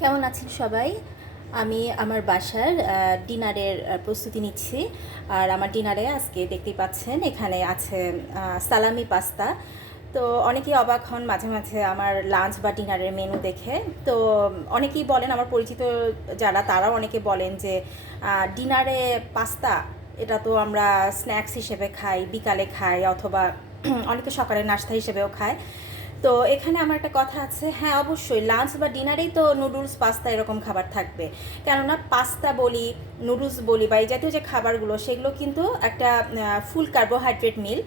কেমন আছেন সবাই? আমি আমার বাসার ডিনারের প্রস্তুতি নিচ্ছি। আর আমার ডিনারে আজকে দেখতেই পাচ্ছেন এখানে আছে সালামি পাস্তা। তো অনেকেই অবাক হন মাঝে মাঝে আমার লাঞ্চ বা ডিনারের মেনু দেখে। তো অনেকেই বলেন, আমার পরিচিত যারা তারাও অনেকে বলেন যে ডিনারে পাস্তা, এটা তো আমরা স্ন্যাক্স হিসেবে খাই, বিকালে খাই, অথবা অনেকে সকালে নাস্তা হিসেবেও খায়। তো এখানে আমার একটা কথা আছে, হ্যাঁ অবশ্যই লাঞ্চ বা ডিনারেই তো নুডলস পাস্তা এরকম খাবার থাকবে। কেননা পাস্তা বলি, নুডলস বলি বা এই জাতীয় যে খাবারগুলো, সেগুলো কিন্তু একটা ফুল কার্বোহাইড্রেট মিল।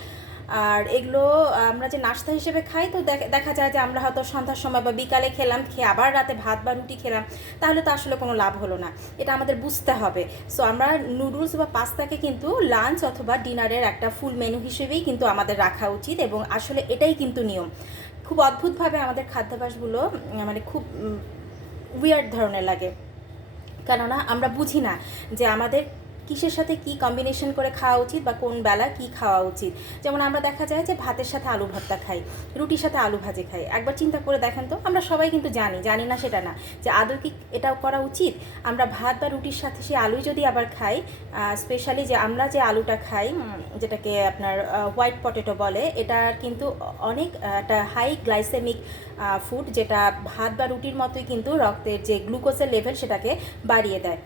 আর এগুলো আমরা যে নাস্তা হিসেবে খাই, তো দেখা যায় যে আমরা হয়তো সন্ধ্যার সময় বা বিকালে খেলাম, খেয়ে আবার রাতে ভাত বা রুটি খেলাম, তাহলে তো আসলে কোনো লাভ হলো না। এটা আমাদের বুঝতে হবে। সো আমরা নুডলস বা পাস্তাকে কিন্তু লাঞ্চ অথবা ডিনারের একটা ফুল মেনু হিসেবেই কিন্তু আমাদের রাখা উচিত, এবং আসলে এটাই কিন্তু নিয়ম। খুব অদ্ভুতভাবে আমাদের খাদ্যাভ্যাসগুলো মানে খুব উইয়ার্ড ধরনের লাগে। কেননা আমরা বুঝি না যে আমাদের কিসের সাথে কি কম্বিনেশন করে খাওয়া উচিত বা কোন বেলা কি খাওয়া উচিত। যেমন আমরা দেখা যায় যে ভাতের সাথে আলু ভর্তা খাই, রুটির সাথে আলু ভাজি খাই। একবার চিন্তা করে দেখেন তো, আমরা সবাই কিন্তু জানি না সেটা না, যে আদৌ কি এটাও করা উচিত। আমরা ভাত বা রুটির সাথে সেই আলুই যদি আবার খাই, স্পেশালি যে আমরা যে আলুটা খাই, যেটাকে আপনার হোয়াইট পটেটো বলে, এটা কিন্তু অনেক একটা হাই গ্লাইসেমিক ফুড, যেটা ভাত বা রুটির মতোই কিন্তু রক্তের যে গ্লুকোজের লেভেল সেটাকে বাড়িয়ে দেয়।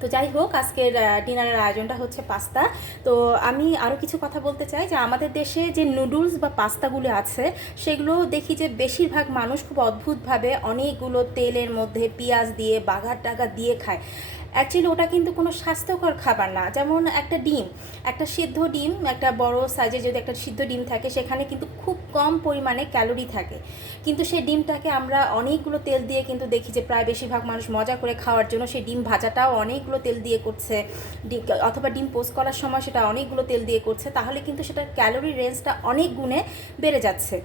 তো যাই হোক, আজকের ডিনারের আয়োজনটা হচ্ছে পাস্তা। তো আমি আরও কিছু কথা বলতে চাই, যে আমাদের দেশে যে নুডলস বা পাস্তাগুলো আছে, সেগুলো দেখি যে বেশিরভাগ মানুষ খুব অদ্ভুতভাবে অনেকগুলো তেলের মধ্যে পেঁয়াজ দিয়ে বাগার টাগার দিয়ে খায়। অ্যাকচুয়ালি ওটা কিন্তু কোনো স্বাস্থ্যকর খাবার না। যেমন একটা ডিম, একটা সিদ্ধ ডিম, একটা বড় সাইজের যদি একটা সিদ্ধ ডিম থাকে, সেখানে কিন্তু খুব কম পরিমাণে ক্যালোরি থাকে। কিন্তু সেই ডিমটাকে আমরা অনেকগুলো তেল দিয়ে কিন্তু দেখি যে প্রায় বেশিরভাগ মানুষ মজা করে খাওয়ার জন্য সেই ডিম ভাজাটাও অনেকগুলো তেল দিয়ে করছে, অথবা ডিম পোস্ট করার সময় সেটা অনেকগুলো তেল দিয়ে করছে। তাহলে কিন্তু সেটার ক্যালোরি রেঞ্জটা অনেক গুণে বেড়ে যাচ্ছে।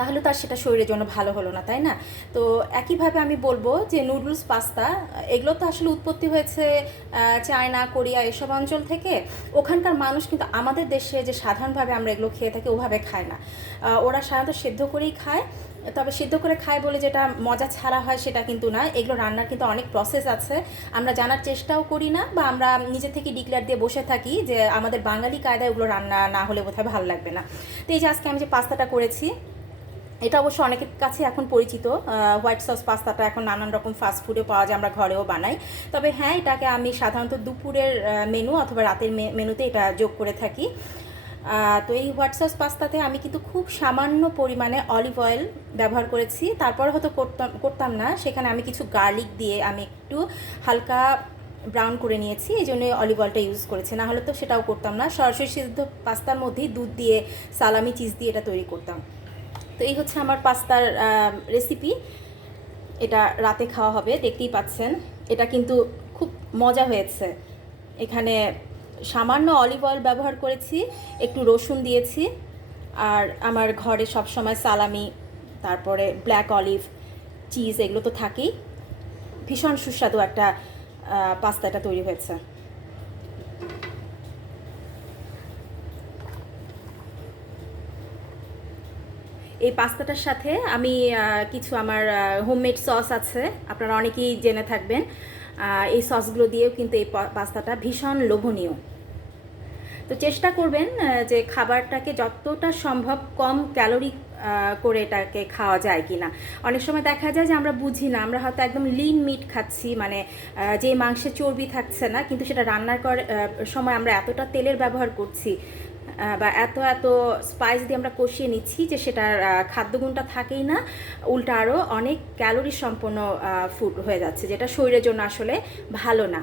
তাহলে তো আর সেটা শরীরের জন্য ভালো হলো না, তাই না? তো একইভাবে আমি বলবো যে নুডলস পাস্তা, এগুলো তো আসলে উৎপত্তি হয়েছে চায়না, কোরিয়া এসব অঞ্চল থেকে। ওখানকার মানুষ কিন্তু আমাদের দেশে যে সাধারণভাবে আমরা এগুলো খেয়ে থাকি ওভাবে খায় না। ওরা সাধারণত সেদ্ধ করেই খায়। তবে সিদ্ধ করে খায় বলে যেটা মজা ছাড়া হয় সেটা কিন্তু না। এগুলো রান্নার কিন্তু অনেক প্রসেস আছে, আমরা জানার চেষ্টাও করি না, বা আমরা নিজে থেকে ডিক্লেয়ার দিয়ে বসে থাকি যে আমাদের বাঙালি কায়দায় ওগুলো রান্না না হলে বোধহয় ভালো লাগবে না। তো এই যে আজকে আমি যে পাস্তাটা করেছি, এটা অবশ্য অনেকের কাছে এখন পরিচিত। হোয়াইট সস পাস্তাটা এখন নানান রকম ফাস্ট ফুডে পাওয়া যায়, আমরা ঘরেও বানাই। তবে হ্যাঁ, এটাকে আমি সাধারণত দুপুরের মেনু অথবা রাতের মেনুতে এটা যোগ করে থাকি। তো এই হোয়াইট সস পাস্তাতে আমি কিন্তু খুব সামান্য পরিমাণে অলিভ অয়েল ব্যবহার করেছি। তারপর হয়তো করতাম না, সেখানে আমি কিছু গার্লিক দিয়ে আমি একটু হালকা ব্রাউন করে নিয়েছি, এই জন্য অলিভ অয়েলটা ইউজ করেছি। না হলে তো সেটাও করতাম না, সরাসরি সিদ্ধ পাস্তার মধ্যেই দুধ দিয়ে সালামি চিজ দিয়ে এটা তৈরি করতাম। তো এই হচ্ছে আমার পাস্তার রেসিপি। এটা রাতে খাওয়া হবে, দেখতেই পাচ্ছেন। এটা কিন্তু খুব মজা হয়েছে। এখানে সামান্য অলিভ অয়েল ব্যবহার করেছি, একটু রসুন দিয়েছি, আর আমার ঘরে সবসময় সালামি, তারপরে ব্ল্যাক অলিভ, চিজ, এগুলো তো থাকেই। ভীষণ সুস্বাদু একটা পাস্তাটা তৈরি হয়েছে। এই পাস্তাটার সাথে আমি কিছু আমার হোমমেড সস আছে, আপনারা অনেকেই জেনে থাকবেন। এই সসগুলো দিয়েও কিন্তু এই পাস্তাটা ভীষণ লোভনীয়। তো চেষ্টা করবেন যে খাবারটাকে যতটা সম্ভব কম ক্যালোরি করে এটাকে খাওয়া যায় কি না। অনেক সময় দেখা যায় যে আমরা বুঝি না, আমরা হয়তো একদম লিন মিট খাচ্ছি, মানে যে মাংসে চর্বি থাকছে না, কিন্তু সেটা রান্নার সময় আমরা এতটা তেলের ব্যবহার করছি বা এত স্পাইস দিয়ে আমরা কষিয়ে নিচ্ছি যে সেটার খাদ্যগুণটা থাকেই না, উল্টা আরও অনেক ক্যালোরি সম্পন্ন ফুড হয়ে যাচ্ছে, যেটা শরীরের জন্য আসলে ভালো না।